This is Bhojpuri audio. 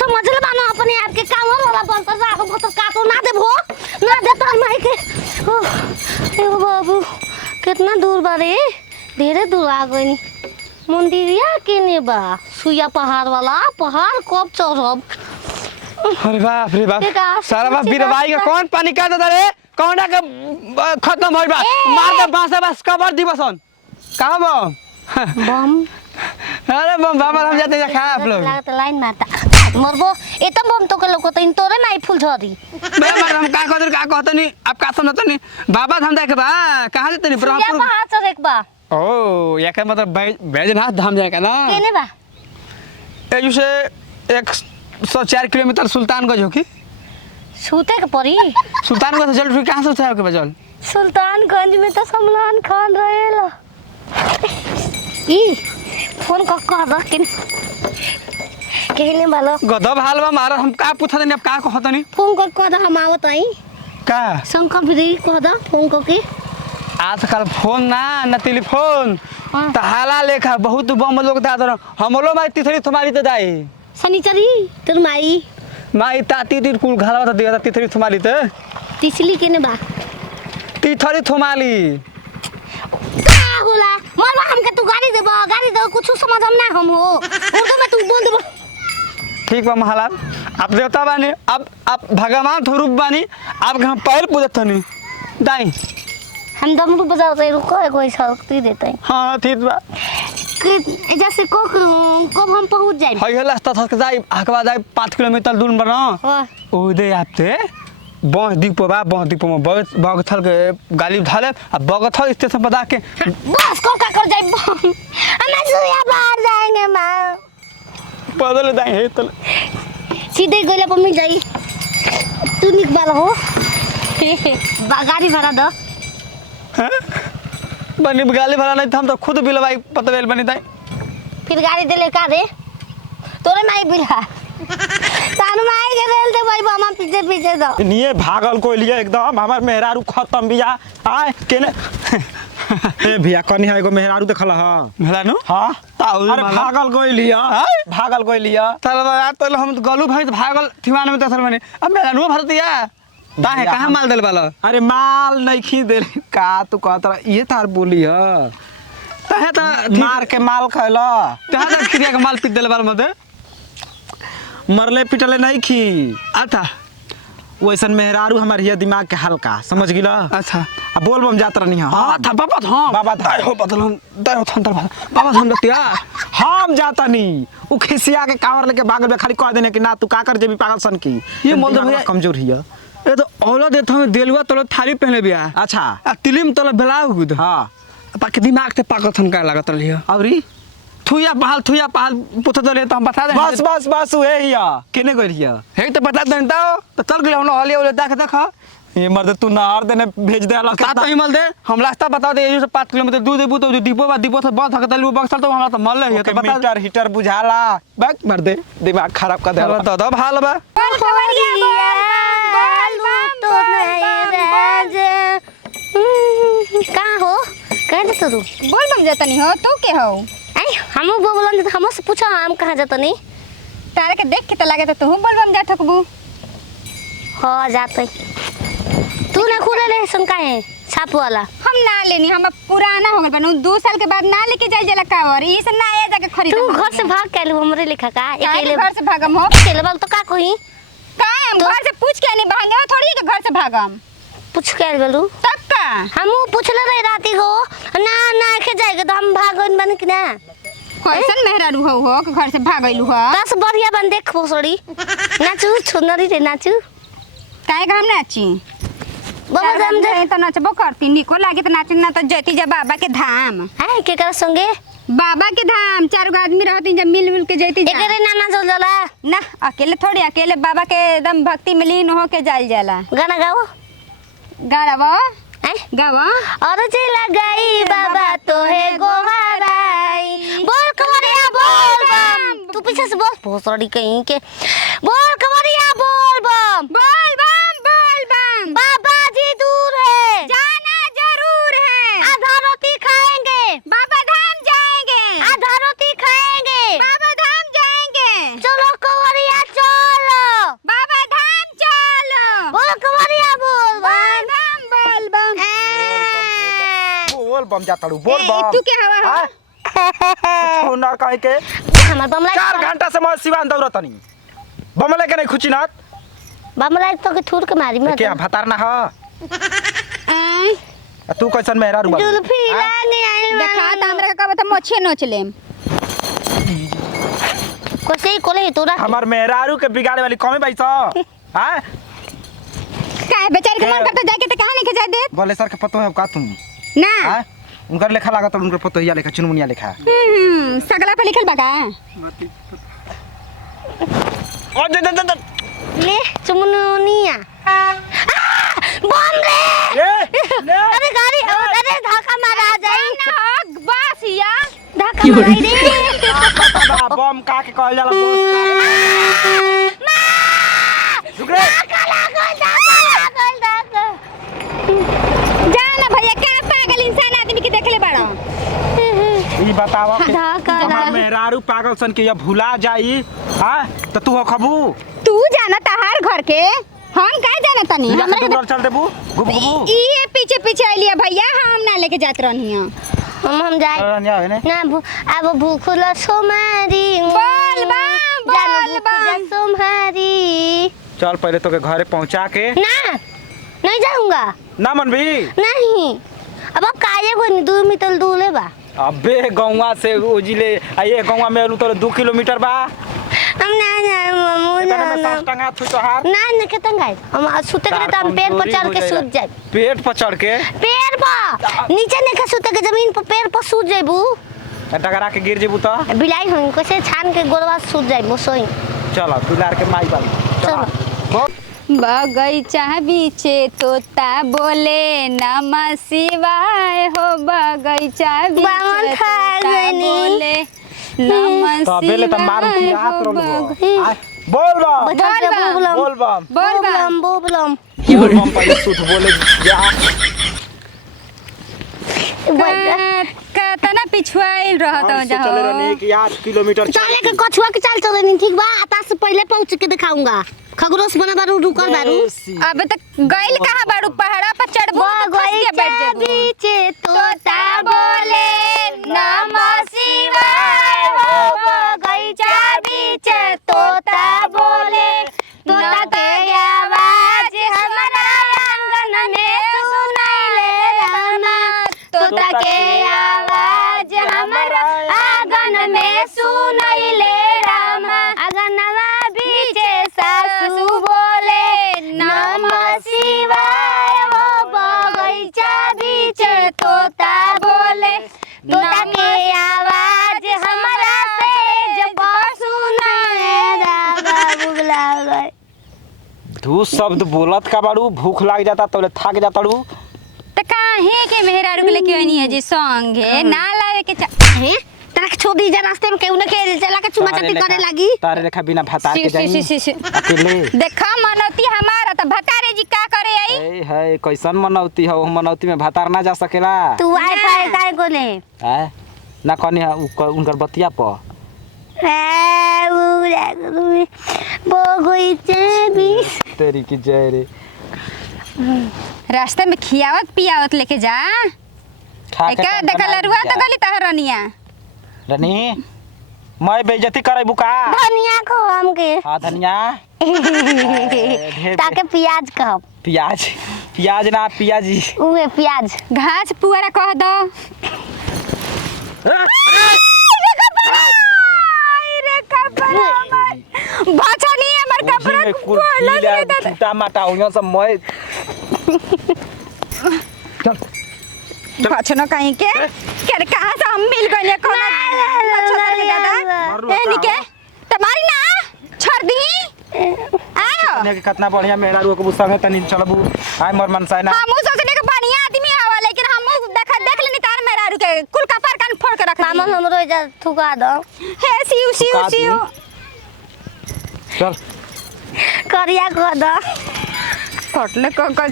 समझ ले बानो अपने आप के काम वाला बनता राखो भतर काटो ना देबो ना दे तो माई के ए बाबू कितना दूर बारे ढेरे दूर आ गई मंदिरिया केने बा सुइया पहाड़ वाला पहाड़ कब चढ़ब। अरे बाप रे बाप सारा बाप बीरबाई का कौन पानी का दे रे कौन का खत्म होई बा मार के बांस बस कबर दिवसन का बम बम अरे बम बाबा हम जाते खा आप लोग लागत लाइन मारता मरबो ए त बम तो के लोग तो इन तोरे माई फूल झरी बे मार हम का कहतनी आप का सुनतनी बाबा धाम देखे बा कहां जतनी ब्रह्मपुर पहाड़ चढ़ एक बा ओ या के मतलब बैजनाथ धाम जाएगा ना केने बा ए से 104 किलोमीटर सुल्तानगंज होकी सूते के पड़ी सुल्तानगंज से जल कहां से उठाओ के बजल सुल्तानगंज में तो सलमान खान रहेला ई फोन कह द केने वाला गदब हाल बा मार हम का पूछत नहीं अब का कहतनी फोन कह द हम आवत आई का शंकर भी कह द फोन के आजकल फोन ना टेलीफोन त हाला लेखा बहुत बम लोग दा दर हमलो माई तिथरी तुम्हारी त दाई शनिचरी तोर माई ताती तीर कुल घालवा त दिया तिथरी तुम्हारी त तिसली केने बा तिथरी तुम्हारी का होला मरवा हमके तू गाड़ी दे कुछ समझ हम ना हम हो उर्दू में तू बोल दे ठीक बा महालाल आप देवता बानी अब आप भगवान स्वरूप बानी आप हम पैर पूजत हनी दाई हम डमरू बजाते रुको कोई शक्ति देते हैं हां ठीक बा कि जैसे को कब हम पहुंच जाए हई रास्ता थक जाई हकवा जाई 5 किलोमीटर दूर बना हां ओ दे आपते बस दीपो में बगथल के गाली ढाले अब बगथल स्टेशन पर जाके बस को का कर जाए हम सुया बाहर जाएंगे मां बदल जाए तो सीधे गोला पर मिल जाई तू निक वाला हो गाड़ी भाड़ा दो बनी गाली भाड़ा नहीं हम तो खुद बिलवाई पतवेल बनी ताई फिर गाड़ी दे ले का दे तोरे माई बिला तानु माई के रेल दे भाई मामा पीछे दो निये भागल को लिए एकदम हमर मेहरारू खत्म बिया आय केने ए भैया कनी है एगो मेहरारू देखला हां मेहरारू हां ताऊ अरे भागल कोई लिया भागल कोई लिया चल यार तो हम गलू भाई भागल थिवान में दसर बने अब मेहरारू भरतिया ताहे कहां माल देल वाला अरे माल नहीं खी दे का तू कहत ये तार बोली ह ताहे त मार के माल खैला ताहे त क्रिया के माल पीत देल वाला मते मरले पिटले नहीं खी अच्छा वैसन मेहरारू हमार ये दिमाग के हल्का समझ गिला अच्छा अब बोल बम जात रहनी हां था बाबा हां बाबा था हो बदलन दायो थंतर बाबा हम दतिया हम जाता नहीं उ खिसिया के कावर लेके भागल बे खाली कह देने कि ना तू का कर जेबी पागल सन की ये मोल दे भैया कमजोर हिया ए तो औलाद देता में देलवा तोलो थाली पहने बिया अच्छा आ तिलिम तोलो ब्लाउज हां बाकी दिमाग ते पागल थन का लागत रहिया औरी थुया पहाल पुछ दले तो हम बता दे बस वे हिया केने गइल हिया हे तो बता दे तो चल गए हम हले हले देख ये मर्द तू नहर देने भेज दे अलग का तो हिमल दे हम रास्ता बता दे ये से 5 किलोमीटर दूर देबू तो दीपो से बहुत हक दलू बक्सर तो हमरा तो मल है तो बता मीटर हीटर बुझाला बैक मार दे दिमाग खराब कर दे तो दब हाल बा का हो कह दे तू बोल बम जाता नहीं हो तू के हो आई हम बोलन तो हमसे पूछो हम कहां जात नहीं तारे के देख के तो लागे तो तू बोल बम जा ठकबू हो जाते तू ना खुले ले शंका है छाप वाला हम ना लेनी हम पुराना हो गए बनू 2 साल के बाद ना लेके जाई जला कावर ई से ना ए जाके खरीद तू घर से भाग के लू हमरे लेखा का अकेले घर से भागम हो अकेले बाल तो का कही का हम घर से पूछ के नहीं भागे थोड़ी के घर से भागम पूछ के बोलू तब का हम पूछले रही राती को ना के जाएगा तो हम भागन बन कि ना कैसन मेहरारू हो के घर से भागैलू हो बस बढ़िया बन देख भोसड़ी नाचू छुनरी रे नाचू काहे का हम नाची बाबा हम हम जे त नचबो करती निको लागे त नाच ना त जती जा बाबा के धाम है के कर संगे बाबा के धाम 4 गो आदमी रहती जब मिल के जती जा एकरे नाना चल जाला ना अकेले थोड़ी अकेले बाबा के एकदम भक्ति में लीन हो के जाल जाला गाना गाओ गावा है गावा और जे लगाई बाबा तो है गोहराई बोल कवरिया बोल बम तू पीछे से बोल भोसड़ी कहीं के बोल कवरिया बोल बम बाबा जी दूर है जाना जरूर है आधा रोटी खाएंगे बाबा धाम जाएंगे आधा रोटी खाएंगे बाबा धाम जाएंगे चलो कवरिया चल बम जातड़ू बोल बम तू क्या हवा हो? छोना कह के हमार बम 4 लाइट घंटा से मैं सिवान दौड़तनी बम लेके नहीं खुची ना बम लाइट तो के ठूर के मारी मैं क्या भतारना ह तू कैसन मेहरा रुआ जुल्फी लाने आइल देखा त हमरा का बता मछे नोच लेम। कोसे कोले तोरा हमार मेहरारू के बिगाड़े वाली कमे पैसा हां काहे बेचारी के मन करता जाके त कहां लेके जा दे बोले सर के पतो है का तुम ना। हां उनकर लेखा लागत उनकर पतो हिया लेखा चुनमुनिया लेखा सगला पे लिखल बा का ओ दे ले चुमनुनिया बम रे अरे गाड़ी अरे धक्का मारा जाई ना बस या धक्का मारी रे बम का के कहल जाला रुक रे जा ना भैया का पागल इंसान आदमी के देखले बाड़ो। ई बतावा के धक्का हमार मेहरारू पागल सन के या भुला जाई हां त तू हो खबू तू जाना तहार घर के हम का जाना तनी हमरा हमरा के चल देबू गुबू ये पीछे पीछे आइलिया भैया हम ना लेके जात रहनी हम जाए रनिया है ने ना अब भूखल सोमारी बोल बम सोमारी चल पहले तो के घरे पहुंचा के ना नहीं जाऊंगा ना मन भी नहीं अब काये को 2 मीटर दूर ले बा अबे गौवा से ओजिले आ ये गौवा में अलू तो 2 किलोमीटर बा हम ना मम्मू इतने में सांस टंगा थु तोहार ना केतन गाय हम सुते के तो हम पेड़ पर चढ़ के सूत जाए पेट पर चढ़ के पेड़ पर नीचे नहीं सुते के जमीन पर पेड़ पर सूत जाइबू डगरा के गिर जेबू तो बिलाई होई कैसे छान के गोरवा सूत जाइबू सोई चल दुलार के माई बाली चलो बगैचा बीचे तोता बोले नमः शिवाय हो बगैचा बामन बीचे खा तोता गइनी। बोले नमः तबे ले त मार शिवाय हाथ हो रोल बग- बोल बम बोल बम बोल बम बोल बम बोल बम पहले सुध बोले जा तना पिछुआइल रहत हो जा चले रहने कि 8 किलोमीटर चले के कछुआ के चाल चले नहीं ठीक बा आता से पहले पहुंच के दिखाऊंगा खगरोस बना बारू रुकल बारू अब तक गइल कहां बाड़ू पहाड़ा पर चढ़बो तो खस के बैठ जेबू बीचे तोता बोले नमः शिवाय हो बगैचा बीचे तोता बोले तोता के आवाज हमारा आंगन में सुनाइले रामा तोता के आवाज हमारा आंगन में सुनाइले रामा आंगनवा बीचे सासू बोले नमः शिवाय हो बगैचा बीचे तोता बोले तोता के आवाज हमारा से जब सुनाए रामा बुगला गए तू शब्द बोलत का बाड़ू भूख लाग जाता तो थक जाताड़ू त काहे के मेहरारू के लेके आनी है जी संगे ना लावे के हैं तरा के छोड़ दीजिए रास्ते में केहू न के चला के चुमा चाटी करे लागी तारे रेखा बिना भतार के जाई अकेले देखा मनौती हमारा त भतारे जी का करे आई ए है कैसन मनौती हो मनौती में भतार ना जा सकेला तू वाईफाई काहे को ले है ना कनी उनकर बतिया पर तेरी की जय रे रास्ते में खियावत पियावत लेके जा खा के एका देखा लरुआ तो गली तहरनिया रनी मैं बेइज्जती करे बुका धनिया को हमके हां धनिया ताके प्याज कहब प्याज ना पियाजी उहे प्याज घास पुआरा कह दो भाषा नहीं हमर कपड़ा में कुल पीला टूटा माटा होया सब मैं चल भाषा कहीं के करे कहां से हम मिल गए कोना अच्छा में दादा ए निके तुम्हारी ना छोड़ दी आयो ने के कितना बढ़िया मेरा रो के गुस्सा में तनी चलबू आय मोर मन साइना हम सोचने के बढ़िया आदमी आवा लेकिन हम देख लेनी तार मेरा रू के कुल कपार कान फोड़ के रख मामन हमरो जा थुका दो हे सिउ सिउ सिउ चल करिया को दो कटले क